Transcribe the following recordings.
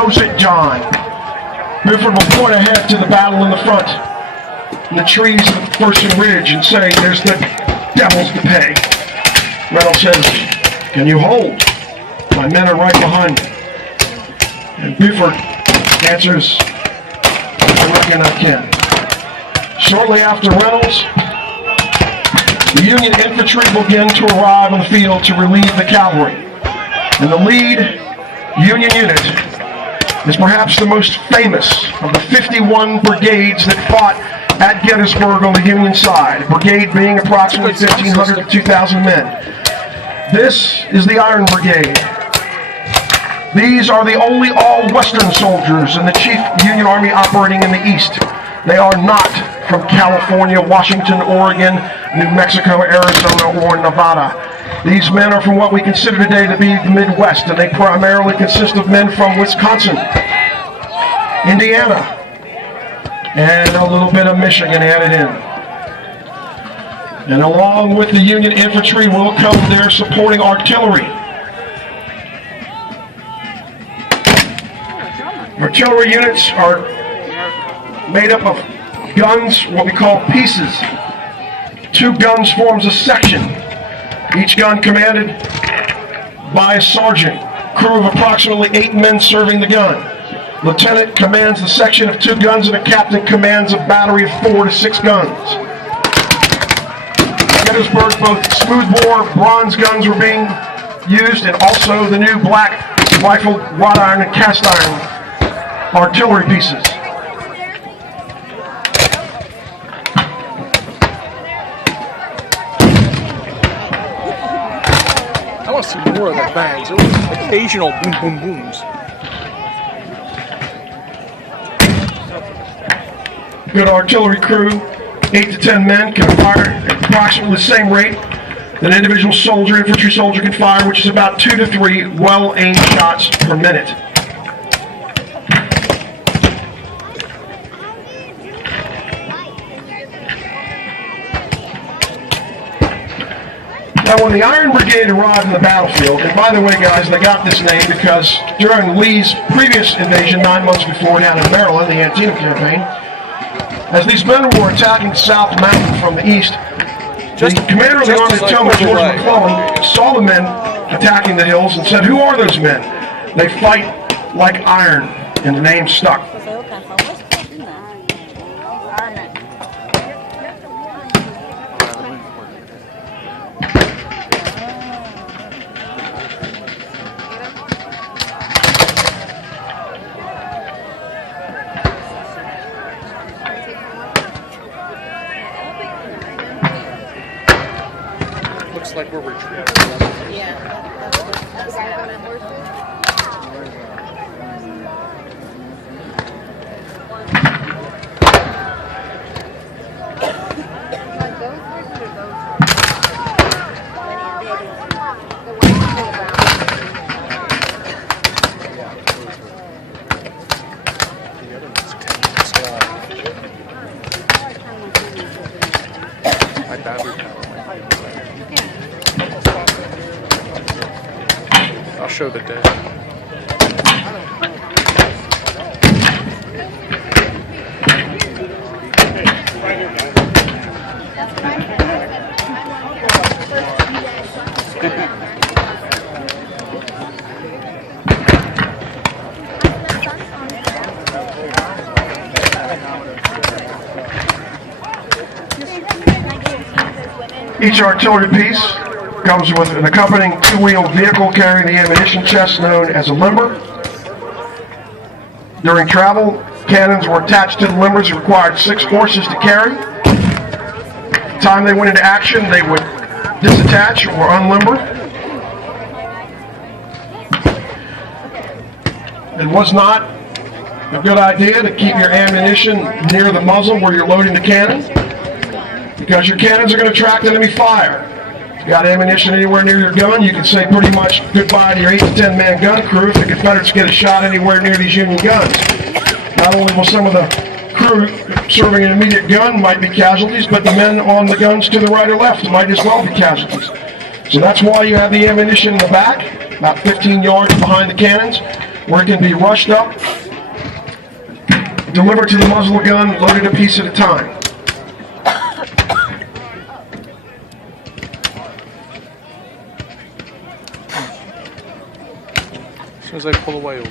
goes it, John. Buford will point ahead to the battle in the front, in the trees of Thurston Ridge, and say, there's the devils to pay. Reynolds says, can you hold? My men are right behind me. And Buford answers, I reckon I can. Shortly after Reynolds, the Union infantry will begin to arrive on the field to relieve the cavalry. And the lead Union unit is perhaps the most famous of the 51 brigades that fought at Gettysburg on the Union side, a brigade being approximately 1,500 to 2,000 men. This is the Iron Brigade. These are the only all-Western soldiers in the chief Union Army operating in the East. They are not from California, Washington, Oregon, New Mexico, Arizona, or Nevada. These men are from what we consider today to be the Midwest, and they primarily consist of men from Wisconsin, Indiana, and a little bit of Michigan added in. And along with the Union infantry will come their supporting artillery. Artillery units are made up of guns, what we call pieces. 2 guns forms a section. Each gun commanded by a sergeant. Crew of approximately 8 men serving the gun. Lieutenant commands the section of 2 guns, and a captain commands a battery of 4 to 6 guns. Gettysburg, both smoothbore bronze guns were being used, and also the new black rifled wrought iron and cast iron artillery pieces. I want to see more of the bangs. There was occasional boom, boom, booms. Good artillery crew, 8 to 10 men, can fire at approximately the same rate that an individual soldier, infantry soldier, can fire, which is about 2 to 3 well-aimed shots per minute. Now, when the Iron Brigade arrived in the battlefield, and by the way, guys, they got this name because during Lee's previous invasion 9 months before down in Maryland, the Antietam campaign, as these men were attacking South Mountain from the east, the commander of the Army of Tillman, George McClellan, saw the men attacking the hills and said, who are those men? They fight like iron, and the name stuck. Looks like we're retreating. Yeah, that's happening. My battery power. I'll show the dead. Each artillery piece comes with an accompanying 2-wheel vehicle carrying the ammunition chest known as a limber. During travel, cannons were attached to the limbers and required 6 horses to carry. The time they went into action, they would disattach or unlimber. It was not a good idea to keep your ammunition near the muzzle where you're loading the cannon, because your cannons are going to attract enemy fire. If you got ammunition anywhere near your gun, you can say pretty much goodbye to your 8 to 10 man gun crew if the Confederates get a shot anywhere near these Union guns. Not only will some of the crew serving an immediate gun might be casualties, but the men on the guns to the right or left might as well be casualties. So that's why you have the ammunition in the back, about 15 yards behind the cannons. where it can be rushed up, delivered to the muzzle of the gun, loaded a piece at a time. As soon as I pull away.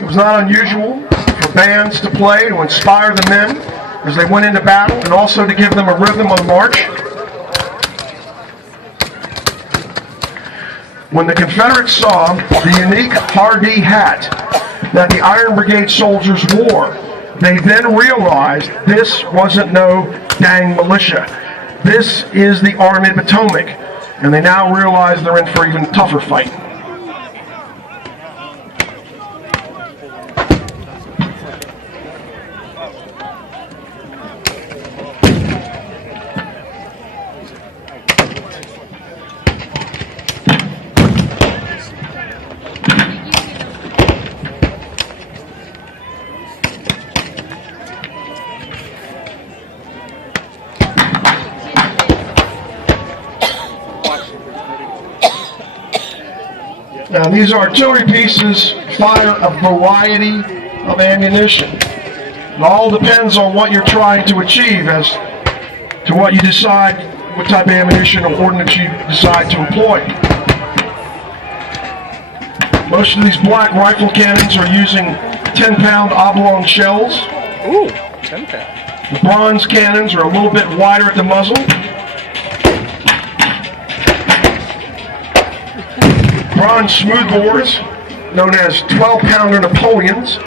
It was not unusual for bands to play to inspire the men as they went into battle and also to give them a rhythm on the march. When the Confederates saw the unique Hardee hat that the Iron Brigade soldiers wore, they then realized this wasn't no dang militia. This is the Army of the Potomac, and they now realize they're in for even tougher fight. Now these artillery pieces fire a variety of ammunition. It all depends on what you're trying to achieve as to what you decide, what type of ammunition or ordnance you decide to employ. Most of these black rifle cannons are using 10-pound oblong shells. Ooh, 10-pound. The bronze cannons are a little bit wider at the muzzle. Bronze smoothbores, known as 12-pounder Napoleons,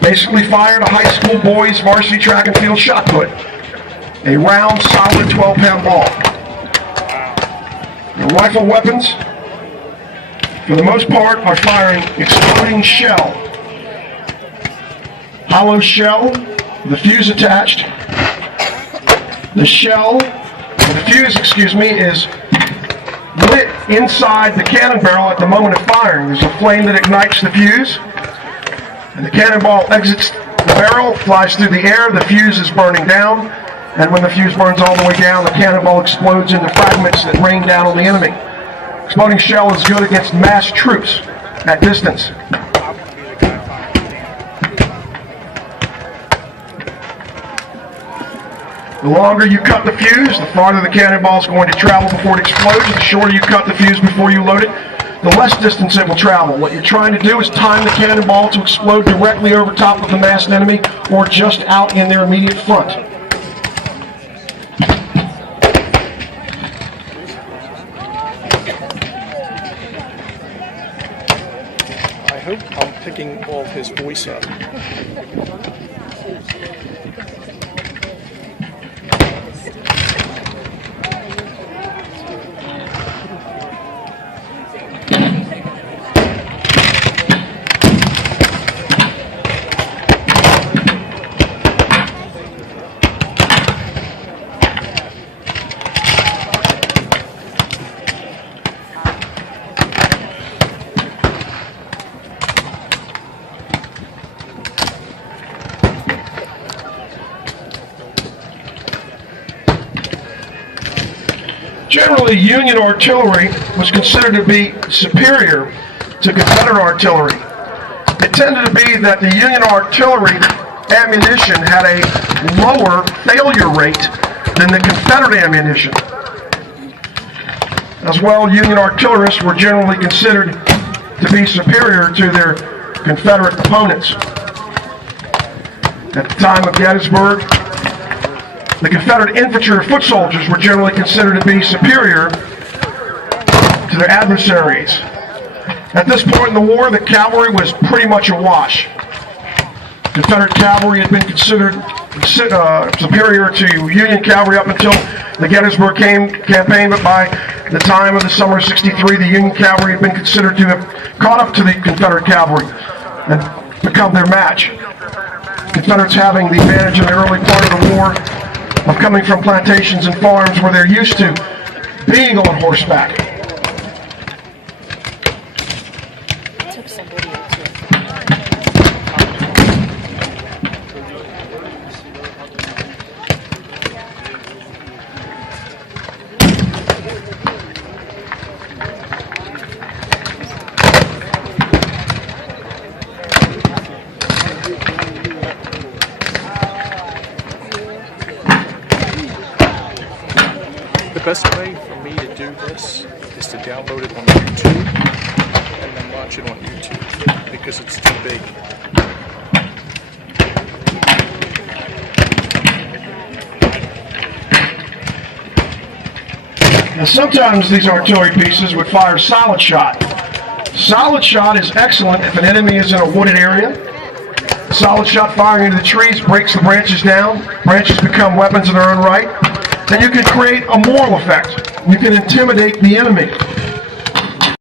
basically fired a high school boys varsity track and field shot put. A round, solid 12-pound ball. The rifle weapons, for the most part, are firing exploding shell. Hollow shell, the fuse attached. The fuse, is lit inside the cannon barrel at the moment of firing. There's a flame that ignites the fuse, and the cannonball exits the barrel, flies through the air, the fuse is burning down, and when the fuse burns all the way down, the cannonball explodes into fragments that rain down on the enemy. Exploding shell is good against massed troops at distance. The longer you cut the fuse, the farther the cannonball is going to travel before it explodes. The shorter you cut the fuse before you load it, the less distance it will travel. What you're trying to do is time the cannonball to explode directly over top of the massed enemy or just out in their immediate front. I hope I'm picking all of his voice up. Generally, Union artillery was considered to be superior to Confederate artillery. It tended to be that the Union artillery ammunition had a lower failure rate than the Confederate ammunition. As well, Union artillerists were generally considered to be superior to their Confederate opponents. At the time of Gettysburg, the Confederate infantry or foot soldiers were generally considered to be superior to their adversaries. At this point in the war, the cavalry was pretty much a wash. Confederate cavalry had been considered superior to Union cavalry up until the Gettysburg campaign, but by the time of the summer of '63, the Union cavalry had been considered to have caught up to the Confederate cavalry and become their match. Confederates having the advantage in the early part of the war of coming from plantations and farms where they're used to being on horseback. Took somebody to The best way for me to do this is to download it on YouTube and then watch it on YouTube because it's too big. Now sometimes these artillery pieces would fire solid shot. Solid shot is excellent if an enemy is in a wooded area. Solid shot firing into the trees breaks the branches down. Branches become weapons in their own right. Then you can create a moral effect. You can intimidate the enemy.